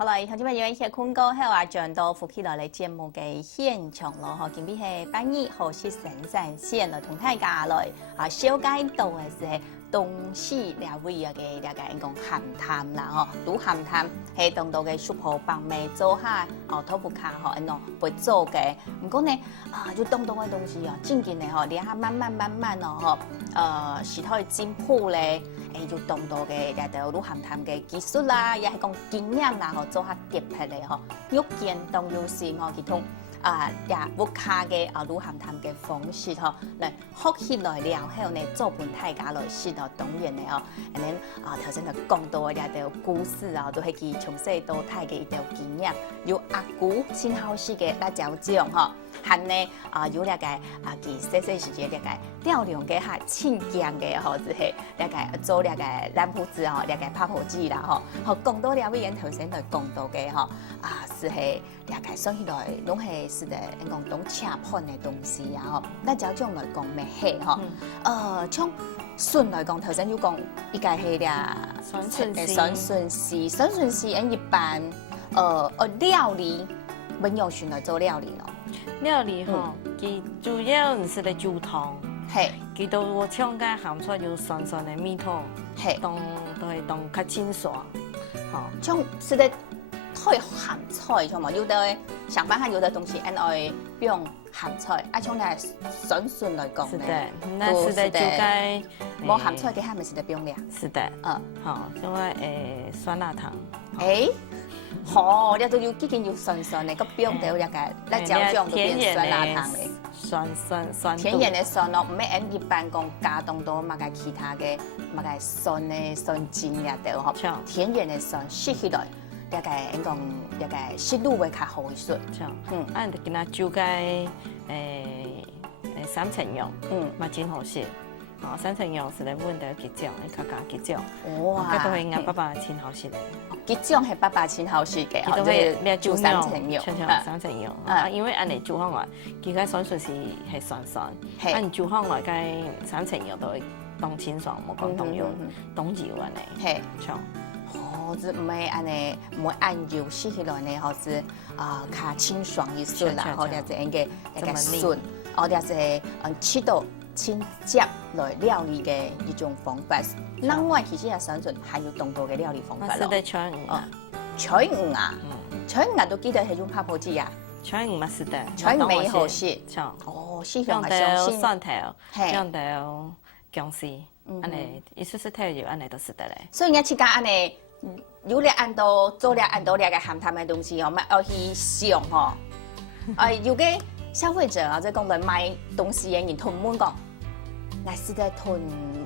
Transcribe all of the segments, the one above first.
好啦，同志们有一些困过後啊，轉到福起來嘅節目嘅現場咯，嗬，今日係8月10日神山縣來同大家來小解到嘅是東西兩位啊嘅大家講鹹淡啦，嗬，都鹹淡係當到嘅super棒味做下土布卡嗬，一種會做嘅，唔過呢就當到嘅東西啊，漸漸嘅嗬，你下慢慢咯，嗬，時代進步咧。就當到嘅也都愈鹹淡嘅技術啦，也係講經驗啦，嗬，做下特別嘅嗬，喐見當有時我佢通也屋卡嘅愈鹹淡嘅方式嗬，嚟學起來了後呢，做伴大家來識到當然嘅嗬，然後頭先就講到嘅也都故事啊，都係佢從細到大嘅一條經驗，有阿姑先後時嘅辣椒醬嗬。還呢有那個佢細細時節那個調量嘅下清醬嘅嗬，就係那個做那個藍胡子哦，那個泡泡劑啦嗬，講到兩位人頭先就講到嘅嗬，是係那個說起來攏係是的，講當恰盤嘅東西啊嗬，辣椒醬來講咩係嗬，從筍來講頭先要講依個係啦，酸筍絲一般料理，唔用蒜來做料理咯。料理吼，佢主要是嚟煮湯，係，佢都我唱嘅鹹出有酸酸嘅味道，係，當都係當較清爽，吼，像是的太鹹菜，像嘛，有的想辦法有的東西，因為不用鹹菜，像嚟順來講呢，那是的就該冇鹹菜嘅係咪是的不用料？是的，好，因為酸辣湯，好，你都要幾件要順嘅，個標到一個辣椒醬都變酸辣湯嚟，酸，天然嘅酸咯，唔係按一般講加凍到乜嘅其他嘅乜嘅酸嘅酸鹼入到嗬，天然嘅酸食起來，一個應講一個食路會較好一啲。按佢那煮嘅三層肉，嘛真好食。哦，三層肉是嚟揾到結醬，你加結醬，哇！嗰個係我爸爸真好食嘅。結醬係爸爸真好食嘅，佢都係你煮三層肉，三層肉。因為按你煮好來，佢嘅酸是係酸，按煮好來嘅三層肉都會當清爽，冇講當油安尼。係，像。哦，即唔係安尼，唔會按油食起來呢，或是較清爽一啲啦，或者係一個順，或者係切到。清汁來料理嘅一種方法，另外其實係相信還有當道嘅料理方法咯。是的，菜魚啊，菜魚都記得係用泡泡劑啊。菜魚嘛是的，菜魚未好食。哦，用到蒜頭，用到薑絲，安尼意思是太油，安尼都是得咧。所以我似講安尼，有咧按到做咧按到咧個鹹淡嘅東西哦，咪要去想吼。有個消費者啊，即係講來買東西嘅人同滿講。那是在囤，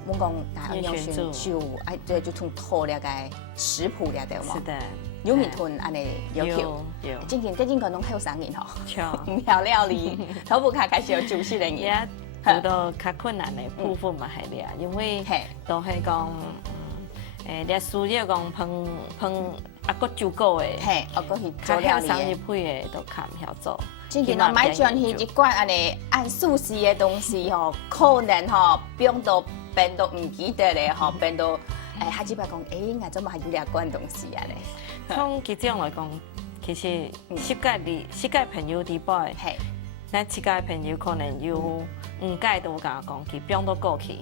我講那用選酒，對，就囤拖了個食譜了對嘛。是的。有人囤安尼有。最近可能後生人嗬，唔曉料理，頭部開始有煮食嘅嘢。做到較困難嘅部分嘛係咧，因為都係講你需要講烹個煮過嘅，個去做料理嘅。後生一輩嘅都較唔曉做。最近我買轉去一罐安尼按素食嘅東西吼，可能吼變到唔記得咧吼，變到下幾擺講我怎麼還有兩罐東西啊咧？從佢這樣來講，其實世界朋友啲輩，咱世界朋友可能有5屆都甲講佢變到過去。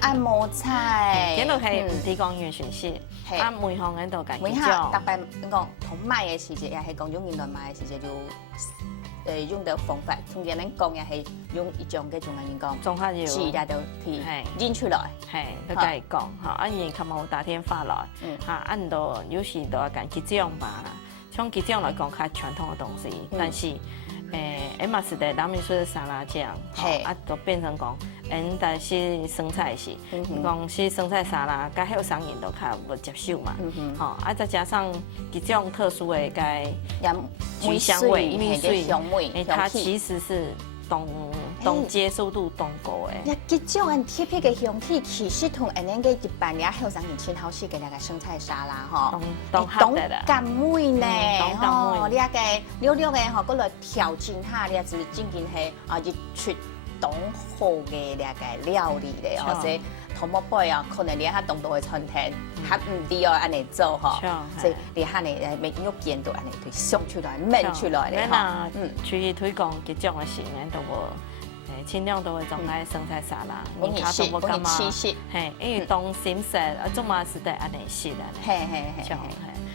按摩菜，呢度係唔提供完全是，按每項喺度計。每項特別講同買嘅時節，又係講用現代買嘅時節要用到方法，同人哋講又係用一種嘅種嘅講，種下要煮嚟到去煎出來，係都計講嚇，按然琴日打電話來，嚇按到有時都係揀結醬吧，從結醬來講較傳統嘅東西，但是嘛是的，咱們說沙拉醬，就變成講。但是生菜是，講是生菜沙拉，甲後生人都較無接受嘛，再加上這種特殊的橘香味、蜜水，它其實是當接受度當高的。這種特別嘅香氣，其實同人哋嘅一般嘅後生人親好食嘅那個生菜沙拉嗬，當甘味呢，吼，你個溜嘅嗬，嗰來調整下，你是真正係一出。當好嘅那個料理咧，或者头毛背啊，可能你下动作的餐厅，还唔啲哦，安尼做吼，所以你下呢，每肉件都安尼对上出来、焖出来咧哈。出去推广各种的事，咱都无。尽量都会种在生菜沙拉，人家都无感嘛，嘿，因为当心食，做嘛是得安尼食的，嘿嘿嘿，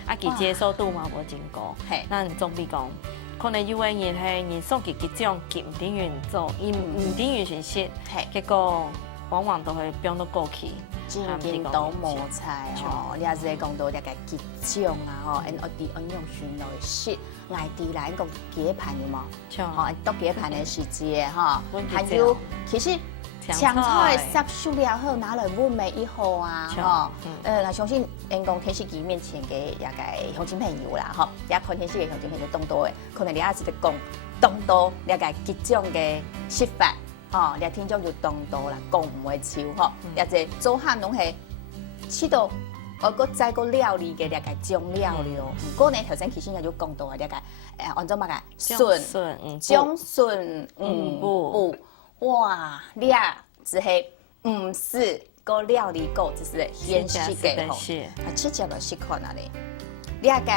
啊，其接受度嘛无真高，咱总比讲，可能有的人係人送佢嗰種佢唔等於做，伊唔等於是食，結果往往都會變到過期。真見到無菜吼，你也是講到一個結種啊吼，因我哋按用選來食，外地來講幾盤有冇？吼，都幾盤的時節哈，還有其實香菜烚熟了後拿來煨咪以後啊，吼，我相信因講天時機面前嘅一個鄉親朋友啦，吼，也看天時嘅鄉親朋友當多嘅，可能你也是在講當多一個結種嘅食法。哦，你聽咗就當到啦，講唔會少嗬，或者做下攏係知道我個再個料理嘅一個醬料了。唔過呢頭先其實我就講到啊，一個按照乜嘅薑筍五步，哇，你啊只係唔是個料理個，只是現時嘅嗬，係直接來食看啊你。你啊個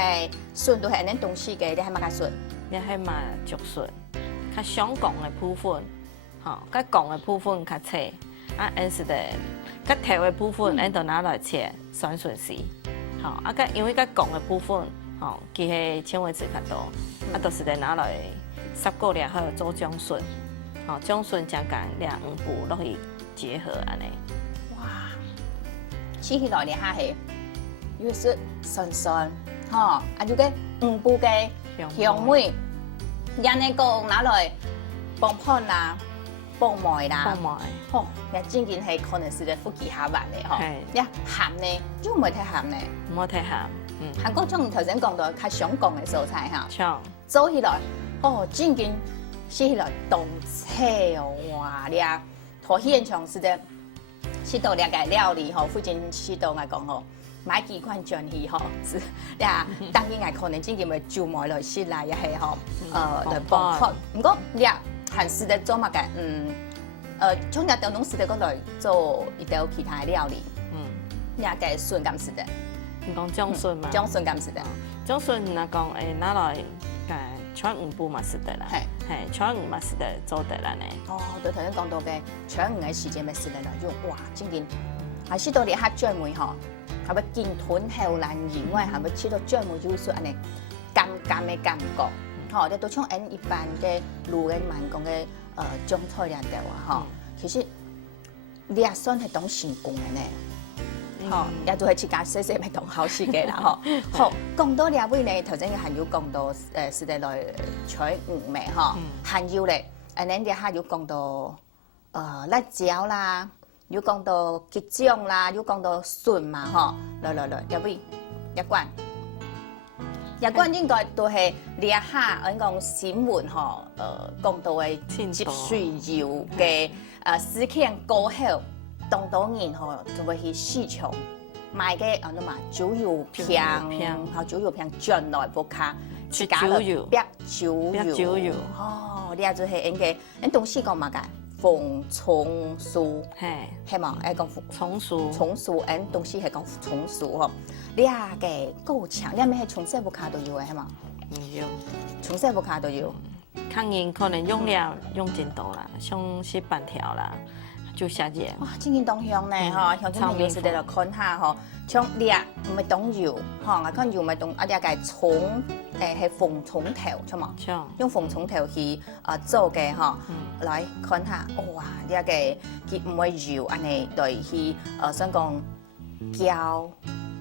筍都係安尼東西嘅，你係乜嘅筍？你係嘛竹筍，較香港嘅部分。吼，甲講的部分較脆，啊，因是的，甲頭的部分，因就拿來切酸筍絲，吼，啊，甲因為甲講的部分，吼，佢係纖維質較多，啊，都是得拿來烚過了後做薑筍，吼，薑筍加干兩步落去結合安尼。哇，吃起來你下係，因為是酸酸，吼，啊，就個五步嘅香味，人哋講拿來幫盤啦。爆梅啦，吼，也真正係可能是個福建下飯嚟嗬。呀鹹呢，就唔會太鹹呢，唔好太鹹。韓國種頭先講到較想講嘅蔬菜嚇，做起來，哦，真正食起來動車哦，哇！你啊，同現場是的，食到兩個料理嗬，附近食到我講嗬，買幾款醬魚嗬，是呀，當然係可能真正咪做埋來食啦，也係嗬，來幫襯。唔過呀。韓式的做乜嘅？從日到農時的嗰度做一道其他料理。也嘅筍咁式的。你講薑筍嘛？薑筍咁式的。薑筍嗱講拿來川五步嘛是得啦。係川五嘛是得做得啦呢。哦，對頭先講到嘅川五嘅時間咪是得啦，就哇，真件係食到你黑醬梅嗬，係咪見斷後難言？因為係咪吃到醬梅就說安尼甘嘅感覺。吼，你都像按一般嘅路嘅民講嘅種菜嚟嘅話，吼，其實你也算係當成功嘅呢。吼，也就係自家細細咪當好事嘅啦，吼。好，講到兩位呢，頭先還有講到是嚟來採五味，吼，還有咧，你下有講到辣椒啦，有講到桔醬啦，有講到筍嘛，吼，來，兩位一關。日關應該都係呢一下，我講新聞嗬，講到嘅接水油嘅事件過後，當多人嗬就會去市場買嘅咁嘛，豬油片，嚇豬油片轉來不卡，去豬油，白豬油，哦，呢就係應該，你東西講乜㗎？鳳松酥，係嘛？講松酥，東西係講松酥嗬。你啊嘅夠強，你係咪係從細部卡都有嘅係嘛？有，從細部卡都有。看人可能用了用真多啦，像是半條啦，就下隻。哇，真正當香呢嗬，鄉親朋友時哋嚟看下嗬，像你啊唔係當油，嗬，我看油咪當一啲嘅葱，係鳳松頭，出嘛？用鳳松頭去做嘅嗬，來看下，哇！呢一個佢唔會油，安尼對去想講椒。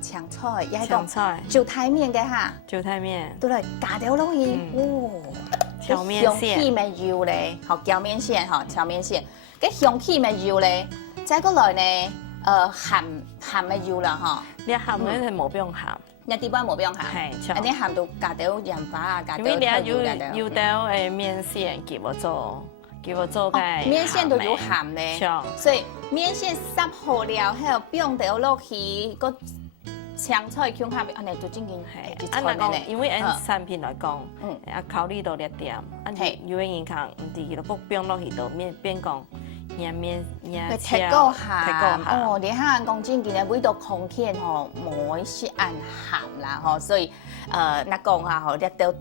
香菜，也係講就台面嘅嚇，就台面，都嚟加條落去，哦，調面線，香氣咪要咧，學調面線嚇，調面線，嘅香氣咪要咧，再過來呢，鹹咪要啦嚇，你鹹咧係冇必要鹹，一啲般冇必要鹹，係，你鹹到加條鹽巴啊，加條因為你有條面線叫我做嘅，面線都有鹹咧，所以面線烚好了後，變掉落去個。香菜芎下面，安尼就真正係。按嚟講，因為按產品來講，考慮到一點，有啲人講唔知佢都不變落去到變講，面会贴够咸哦，你看讲真，今日每道空片吼，无是按咸啦吼，所以那讲啊吼，你到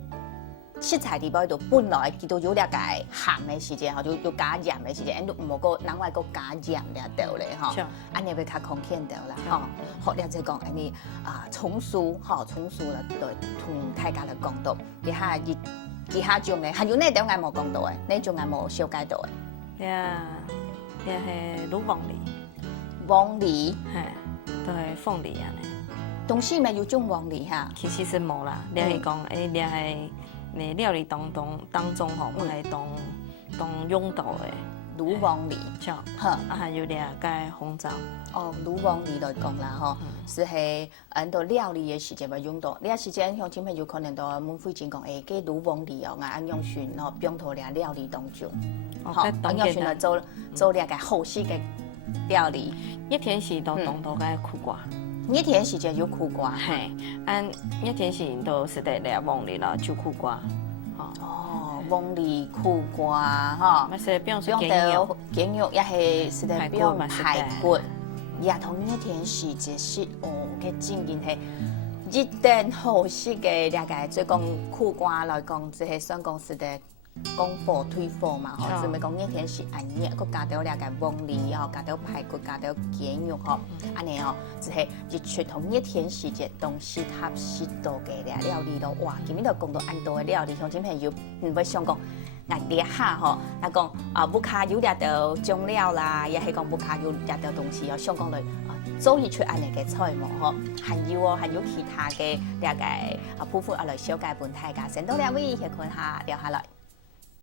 食材里边就本来佢都有了解咸的时间吼，就加盐的时间，都唔好个另外个加盐了掉咧吼，安尼要较空片掉啦吼。好，了再讲安尼葱酥吼，葱酥啦，对，同大家来讲到，你下其他种咧，还有那种我冇讲到诶，那种我冇小解到诶。也系卤凤梨，凤梨，嘿，都系凤梨安尼。东西咪有种凤梨哈？其实是冇啦，你系讲你系你料理当中吼，我系当用到诶卤凤梨，好，还有两个红枣。哦，卤凤梨来讲啦吼，是系按到料理嘅时间咪用到，呢个时间乡亲朋友可能都问附近讲，cái卤鳳梨哦，我按用選哦，用到咧料理當中，好，按用選來做咧個後續嘅料理。一天是都當到個苦瓜，一天時間有苦瓜，係，按一天是都是得咧鳳梨啦，就苦瓜，哦，鳳梨苦瓜，哈，咪是不用說雞肉，也係是得不用排骨。也同一天時節是哦，嘅真件係一定好食嘅，了解。最講苦瓜來講，即係想講是的降火退火嘛，吼，所以咪講一天是按熱，佮加到了解鳳梨吼，加到排骨，加到雞肉吼，安尼吼，即係一出同一天時節東西合適到嘅料理咯。哇，今日就講到按多嘅料理，鄉親朋友唔會想講。熱下吼，那講不卡有啲道醬料啦，也係講不卡有啲道東西哦，香港嚟做一出安尼嘅菜模吼，還有其他嘅了解鋪來小解本大家，先到兩位去看下聊下來。